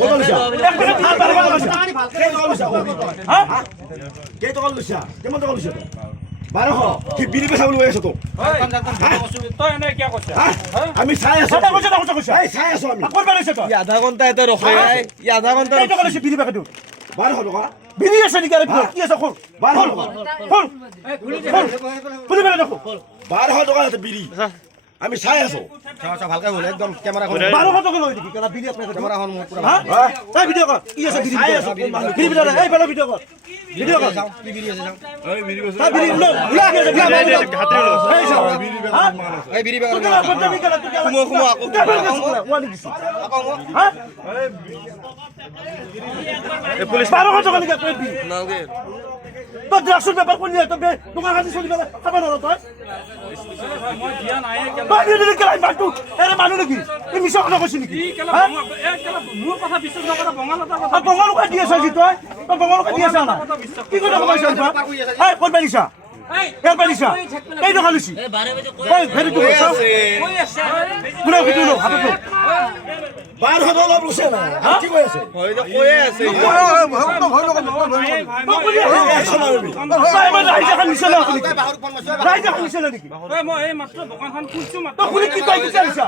কত লৈছা এক পেকেট ভাল 12 টকা লৈছা কেই টকা লৈছা হা কেই টকা লৈছা কিমান টকা লৈছা 1200 কি বিড়ি বেচা বুলি কৈ আছ তো তই এনে কিয় কৈছ আমি চাই আছো কথা কৈছ এই চাই আছো আমি ক'ত পাইছ তই আধা ঘন্টা এটা ৰখাই আধা ঘন্টা কেই টকা লৈছে বিড়ি পেকেটটো 1200 টকা বিড়ি আছে নেকি আরে কি আছে খোল 1200 টকা খুলি পেলাই দেখো 1200 টকা আছে বিড়ি আমি চাই আছো ভালকে বল একদম কেমেৰা 1200 টকা লয় নেকি কেলা বিড়ি আপনাৰ কেমেৰা খন মোৰ পুৰা হা এই ভিডিও কর কি আছে বিড়ি চাই আছো বিড়ি ভিডিও এই পেলা ভিডিও কর ভিডিও কর কি বিৰি আছে চাও তা বিড়ি লো উলা কি আছে বিড়ি হাতে লো এই চাও এই বিৰি তুই বেগৰ কেলা বন্ধ কেলা তুই কেলা কুমো আকৌ ওয়ানি দিছি হা এই পুলিশ 1200 টাকা নিকে কই বিড়ি নালগে তো ড্রাগসের ব্যাপার কোন নিয়ে তো দোকান হাতে চলি বেলা খাবে না তুই মই দিয়া নাই বাড়ি দিলে কেলাই বাটু এরে মানু নাকি এই মিছা কথা কইছিস নাকি মোৰ কথা বিশ্বাস নকৰা বঙালতা কথা বঙাল কই দিয়েছ আজি তই বঙাল কই দিয়েছ না কি কথা কইছ এই কোন বাড়িছা এই বাড়িছা এই দোকান লিছি এই 12 বাজে কই ফেরি তুই কই আছে পুরো ভিডিও লো হাতে তো 1200 টকা লৈছে না কি কৈ আছে হয় যে কৈ আছে রাইজা খান মিছা না রাইজা খান মিছা না নাকি মই এই মাত্ৰ দোকানখন খুলিছো মাত্ৰ তো খুলি কি কই কি চাইছা